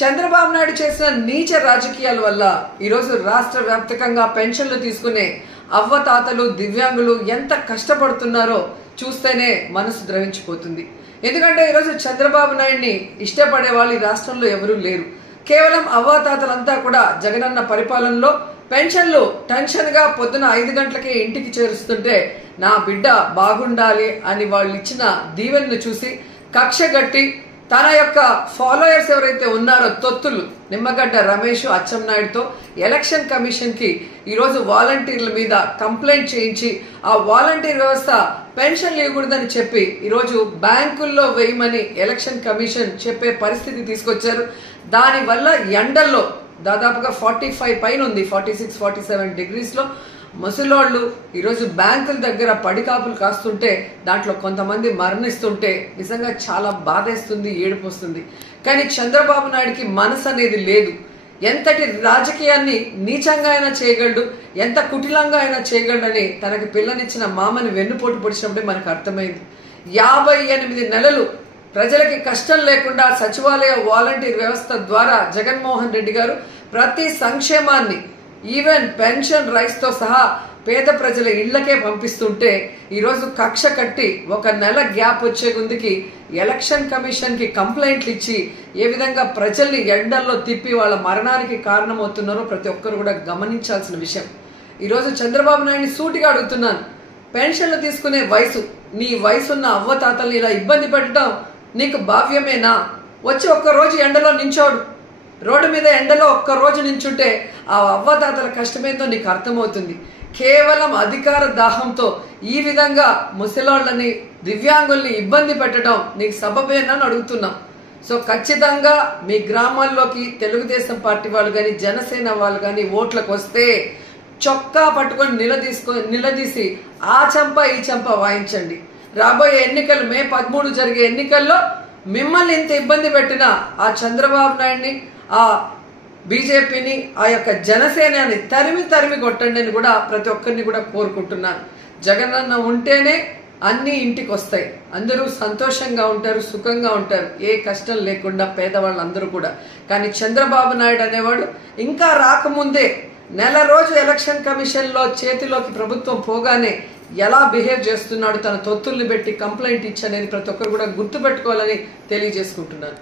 చంద్రబాబు నాయుడు చేసిన నీచ రాజకీయాల వల్ల ఈరోజు రాష్ట్ర వ్యాప్తంగా పెన్షన్లు తీసుకునే అవ్వతాతలు దివ్యాంగులు ఎంత కష్టపడుతున్నారో చూస్తేనే మనసు ద్రవించిపోతుంది. ఎందుకంటే ఈరోజు చంద్రబాబు నాయుడిని ఇష్టపడే వాళ్ళు ఈ రాష్ట్రంలో ఎవరూ లేరు. కేవలం అవ్వతాతలంతా కూడా జగనన్న పరిపాలనలో పెన్షన్లు టెన్షన్ గా పొద్దున 5 గంటలకే ఇంటికి చేరుస్తుంటే నా బిడ్డ బాగుండాలి అని వాళ్ళు ఇచ్చిన దీవెనను చూసి కక్షగట్టి తన యొక్క ఫాలోయర్స్ ఎవరైతే ఉన్నారో తొత్తులు నిమ్మగడ్డ రమేష్ అచ్చెన్నాయుడుతో ఎలక్షన్ కమిషన్ కి ఈరోజు వాలంటీర్ల మీద కంప్లైంట్ చేయించి ఆ వాలంటీర్ వ్యవస్థ పెన్షన్లు ఇవ్వకూడదని చెప్పి ఈరోజు బ్యాంకుల్లో వేయమని ఎలక్షన్ కమిషన్ చెప్పే పరిస్థితి తీసుకొచ్చారు. దానివల్ల ఎండల్లో దాదాపుగా 45 పైన ఉంది, 46, 47 డిగ్రీస్ లో ముసలోళ్ళు ఈరోజు బ్యాంకుల దగ్గర పడికాపులు కాస్తుంటే దాంట్లో కొంతమంది మరణిస్తుంటే నిజంగా చాలా బాధేస్తుంది, ఏడుపు వస్తుంది. కానీ చంద్రబాబు నాయుడికి మనసు అనేది లేదు. ఎంతటి రాజకీయాన్ని నీచంగా అయినా చేయగలడు, ఎంత కుటిలంగా అయినా చేయగలడని తనకి పిల్లనిచ్చిన మామని వెన్నుపోటు పొడిచినప్పుడే మనకు అర్థమైంది. 58 నెలలు ప్రజలకి కష్టం లేకుండా సచివాలయ వాలంటీర్ వ్యవస్థ ద్వారా జగన్మోహన్ రెడ్డి గారు ప్రతి సంక్షేమాన్ని ఈవెన్ పెన్షన్ రైస్ తో సహా పేద ప్రజల ఇళ్లకే పంపిస్తుంటే ఈరోజు కక్ష కట్టి 1 నెల గ్యాప్ వచ్చే ముందుకి ఎలక్షన్ కమిషన్ కి కంప్లైంట్లు ఇచ్చి ఏ విధంగా ప్రజల్ని ఎండల్లో తిప్పి వాళ్ళ మరణానికి కారణమవుతున్నారో ప్రతి ఒక్కరు కూడా గమనించాల్సిన విషయం. ఈరోజు చంద్రబాబు నాయుడిని సూటిగా అడుగుతున్నాను, పెన్షన్లు తీసుకునే వయసు, నీ వయసున్న అవ్వతాతల్ని ఇలా ఇబ్బంది పెట్టడం నీకు భావ్యమేనా? వచ్చి 1 రోజు ఎండలో నించోడు, రోడ్డు మీద ఎండలో 1 రోజు నించుంటే ఆ అవ్వదాతల కష్టమేందో నీకు అర్థమవుతుంది. కేవలం అధికార దాహంతో ఈ విధంగా ముసలోళ్ళని దివ్యాంగుల్ని ఇబ్బంది పెట్టడం నీకు సబబేనని అడుగుతున్నాం. సో ఖచ్చితంగా మీ గ్రామాల్లోకి తెలుగుదేశం పార్టీ వాళ్ళు కానీ జనసేన వాళ్ళు కానీ ఓట్లకు వస్తే చొక్కా పట్టుకొని నిలదీసి ఆ చంప ఈ చంప వాయించండి. రాబోయే ఎన్నికలు మే 13 జరిగే ఎన్నికల్లో మిమ్మల్ని ఇంత ఇబ్బంది పెట్టిన ఆ చంద్రబాబు నాయుడిని, ఆ బీజేపీని, ఆ యొక్క జనసేనని తరిమి కొట్టండి అని కూడా ప్రతి ఒక్కరిని కూడా కోరుకుంటున్నాను. జగనన్న ఉంటేనే అన్ని ఇంటికి వస్తాయి, అందరూ సంతోషంగా ఉంటారు, సుఖంగా ఉంటారు, ఏ కష్టం లేకుండా పేదవాళ్ళందరూ కూడా. కానీ చంద్రబాబు నాయుడు అనేవాడు ఇంకా రాకముందే నెల రోజు ఎలక్షన్ కమిషన్ లో చేతిలోకి ప్రభుత్వం పోగానే ఎలా బిహేవ్ చేస్తున్నాడు, తన తొత్తుల్ని పెట్టి కంప్లైంట్ ఇచ్చనేది ప్రతి ఒక్కరు కూడా గుర్తుపెట్టుకోవాలని తెలియజేసుకుంటున్నాను.